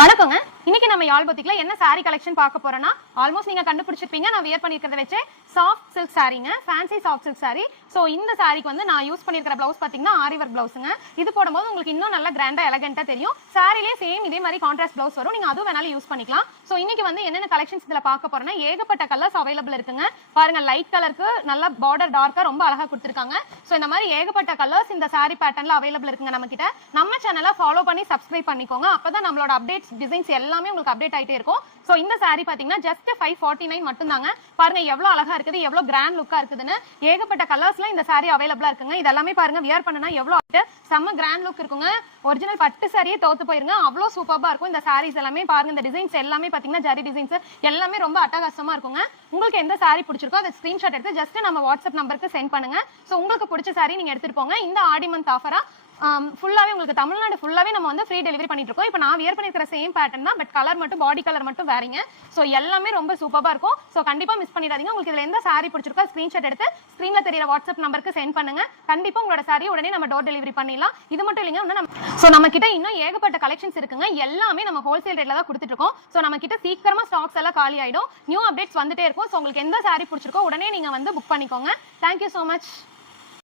வணக்கங்க. இன்னைக்கு நம்ம யாழ் பொட்டிக்ல என்ன saree கலெக்ஷன் பார்க்க போறோம்னா, ஆல்மோஸ்ட் நீங்க கண்டுபிடிச்சிருப்பீங்க. நான் வியர் பண்ணிருக்கிறத வச்சு சாஃப்ட் சில்க் சாரீங்க, fancy soft silk sari. So இந்த சாரிக்கு வந்து நான் யூஸ் பண்ணிருக்கிற ப்ளவுஸ் பாத்தீங்கன்னா ஆரி வர்க் ப்ளவுஸ்ங்க. இது போடும்போது உங்களுக்கு இன்னும் நல்ல கிராண்டா எலகண்டா தெரியும். சாரிலே சேம் இதே மாதிரி கான்ட்ராஸ்ட் ப்ளவுஸ் வரும். நீங்க அது வேணாலும் யூஸ் பண்ணிக்கலாம். சோ இன்னைக்கு வந்து என்னென்ன கலெக்ஷன்ஸ் இதுல பார்க்க போறோம்னா, ஏகப்பட்ட கலர்ஸ் அவைலபிள் இருக்குங்க. பாருங்க, லைட் கலருக்கு நல்ல பார்டர் டார்க்கா ரொம்ப அழகா கொடுத்திருக்காங்க. சோ இந்த மாதிரி ஏகப்பட்ட கலர்ஸ் இந்த சாரி பேட்டர்ன்ல அவைலபிள் இருக்குங்க. நம்ம கிட்ட நம்ம சேனலை ஃபாலோ பண்ணி சப்ஸ்கிரைப் பண்ணிக்கோங்க. அப்பதான் நம்மளோட அப்டேட்ஸ் டிசைன்ஸ் எல்லாமே உங்களுக்கு அப்டேட் ஆயிட்டே இருக்கும். சோ இந்த சாரி பாத்தீங்கன்னா ஜஸ்ட் 549 மட்டும் தாங்க. பாருங்க எவ்வளவு அழகா இருக்குது, எவ்வளவு கிராண்ட் லுக்கா இருக்குதுன்னு. ஏகப்பட்ட கலர்ஸ்ல இந்த சாரி அவைலபிளா இருக்குங்க. இதெல்லாமே பாருங்க வியர் பண்ணனா எவ்வளவு செம்ம கிராண்ட் லுக் இருக்குங்க. ஒரிஜினல் பட்டு சாரியே தோத்து போயிருங்க, அவ்வளவு சூப்பரா இருக்கும். இந்த சாரீஸ் எல்லாமே பாருங்க, இந்த டிசைன்ஸ் எல்லாமே பாத்தீங்கன்னா ஜரி டிசைன்ஸ் எல்லாமே ரொம்ப அட்டகாசமா இருக்குங்க. உங்களுக்கு எந்த சாரி பிடிச்சிருக்கோ அதை ஸ்கிரீன்ஷாட் எடுத்து ஜஸ்ட் நம்ம வாட்ஸ்அப் நம்பருக்கு சென்ட் பண்ணுங்க. சோ உங்களுக்கு பிடிச்ச சாரி நீங்க எடுத்துட்டு போங்க. இந்த ஆடி மந்த் ஆஃபரா ஃபுல்லாவே உங்களுக்கு தமிழ்நாடு ஃபுல்லாவே நம்ம வந்து ஃப்ரீ டெலிவரி பண்ணிட்டு இருக்கோம். இப்போ நான் வியர் பண்ணிருக்கிற சேம் பேட்டர்ன் தான், பட் கலர் மட்டும் பாடி கலர் மட்டும் வேறீங்க. சோ எல்லாமே ரொம்ப சூப்பரா இருக்கும். சோ கண்டிப்பா மிஸ் பண்ணிடாதீங்க. உங்களுக்கு இதுல எந்த சாரி பிடிச்சிருக்கோ ஸ்கிரீன்ஷாட் எடுத்து ஸ்கிரீன்ல தெரியற வாட்ஸ்அப் நம்பருக்கு சென்ட் பண்ணுங்க. கண்டிப்பா உங்களோட சாரி உடனே நம்ம டோர் டெலிவரி பண்ணிடலாம். இது மட்டும் இல்லைங்க, நம்ம கிட்ட இன்னும் ஏகப்பட்ட கலெக்ஷன்ஸ் இருக்குங்க. எல்லாமே நம்ம ஹோல்சேல் ரேட்ல தான் கொடுத்துட்டு இருக்கோம். சோ நம்ம கிட்ட சீக்கிரமா ஸ்டாக்ஸ் எல்லாம் காலி ஆயிடும். நியூ அப்டேட்ஸ் வந்துட்டே இருக்கும். சோ உங்களுக்கு எந்த சாரி பிடிச்சிருக்கோ உடனே நீங்க வந்து புக் பண்ணிக்கோங்க. Thank you so much.